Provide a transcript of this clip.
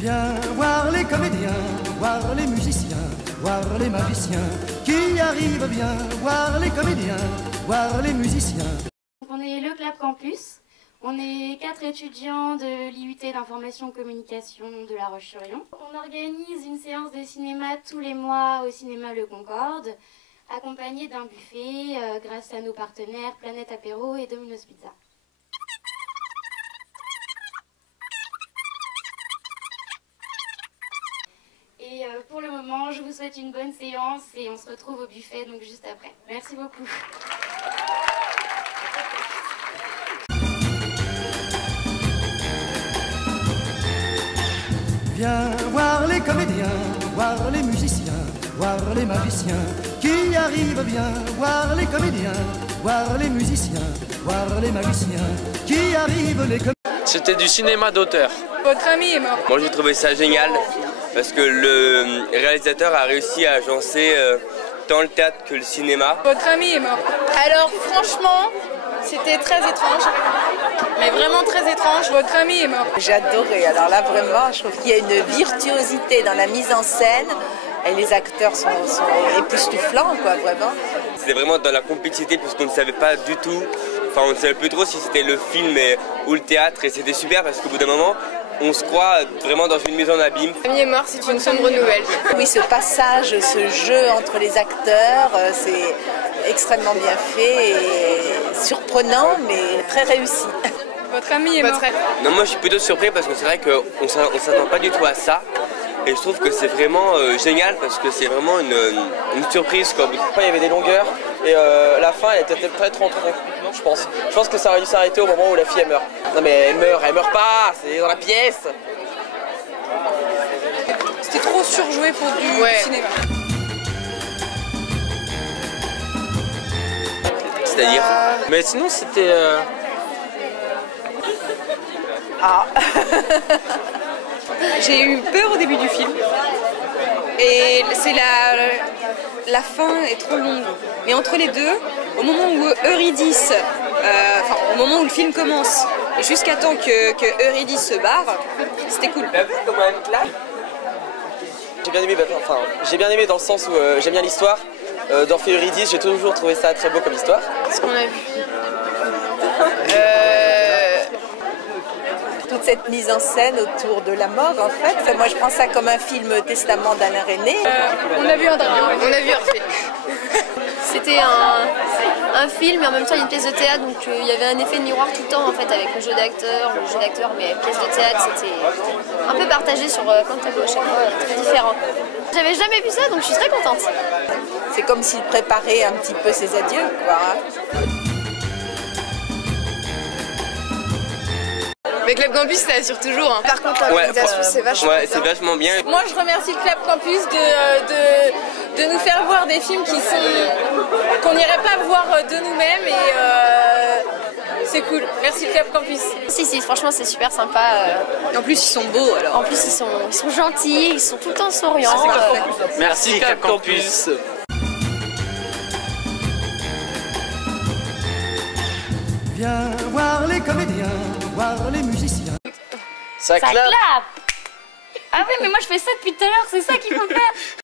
Viens voir les comédiens, voir les musiciens, voir les magiciens qui arrivent. Viens voir les comédiens, voir les musiciens. On est le Clap Campus. On est 4 étudiants de l'IUT d'information communication de La Roche-sur-Yon. On organise une séance de cinéma tous les mois au cinéma Le Concorde, accompagné d'un buffet grâce à nos partenaires Planète Apéro et Domino's Pizza. Et pour le moment, je vous souhaite une bonne séance et on se retrouve au buffet donc juste après. Merci beaucoup. Viens voir les comédiens, voir les musiciens, voir les magiciens qui arrivent. Viens voir les comédiens, voir les musiciens, voir les magiciens qui arrivent. C'était du cinéma d'auteur. Votre ami est mort. Moi j'ai trouvé ça génial parce que le réalisateur a réussi à agencer tant le théâtre que le cinéma. Votre ami est mort. Alors franchement, c'était très étrange, mais vraiment très étrange. Votre ami est mort. J'ai adoré, alors là vraiment, je trouve qu'il y a une virtuosité dans la mise en scène et les acteurs sont époustouflants, quoi, vraiment. C'était vraiment dans la complicité puisqu'on ne savait pas du tout, enfin on ne savait plus trop si c'était le film ou le théâtre et c'était super parce qu'au bout d'un moment, on se croit vraiment dans une mise en abîme. L'ami est mort, c'est une sombre nouvelle. Oui, ce passage, ce jeu entre les acteurs, c'est extrêmement bien fait et surprenant, mais très réussi. Votre ami est mort. Non, moi je suis plutôt surpris parce que c'est vrai qu'on ne s'attend pas du tout à ça. Et je trouve que c'est vraiment génial parce que c'est vraiment une surprise. Quoi. Il y avait des longueurs et la fin elle était peut-être trop je pense. Je pense que ça aurait dû s'arrêter au moment où la fille elle meurt. Non mais elle meurt pas, c'est dans la pièce. C'était trop surjoué pour du cinéma. C'est-à-dire Mais sinon c'était... Ah. J'ai eu peur au début du film. Et c'est la fin est trop longue. Mais entre les deux, au moment où Eurydice, au moment où le film commence, et jusqu'à temps que Eurydice se barre, c'était cool. J'ai bien aimé dans le sens où j'aime bien l'histoire. D'Orphée et Eurydice, j'ai toujours trouvé ça très beau comme histoire. Ce qu'on a vu. Toute cette mise en scène autour de la mort, en fait, moi je prends ça comme un film testament d'Alain Resnais. On a vu un drame. On a vu Orphée. C'était un film et en même temps une pièce de théâtre, donc il y avait un effet de miroir tout le temps en fait avec le jeu d'acteur, mais pièce de théâtre c'était un peu partagé sur plein de tableaux à chaque fois, très différent. J'avais jamais vu ça donc je suis très contente. C'est comme s'il préparait un petit peu ses adieux, quoi. Hein. Mais Clap Campus ça assure toujours. Hein. Par contre l'organisation c'est vachement bien. C'est vachement bien. Moi je remercie le Clap Campus de nous faire voir des films qu'on n'irait pas voir de nous-mêmes et c'est cool. Merci le Clap Campus. Si, franchement c'est super sympa. En plus ils sont beaux alors. En plus ils sont gentils, ils sont tout le temps souriants. Merci Clap Campus. Viens voir les comédiens, voir les musiciens. Ça clappe. Ah oui, mais moi je fais ça depuis tout à l'heure, c'est ça qu'il faut faire.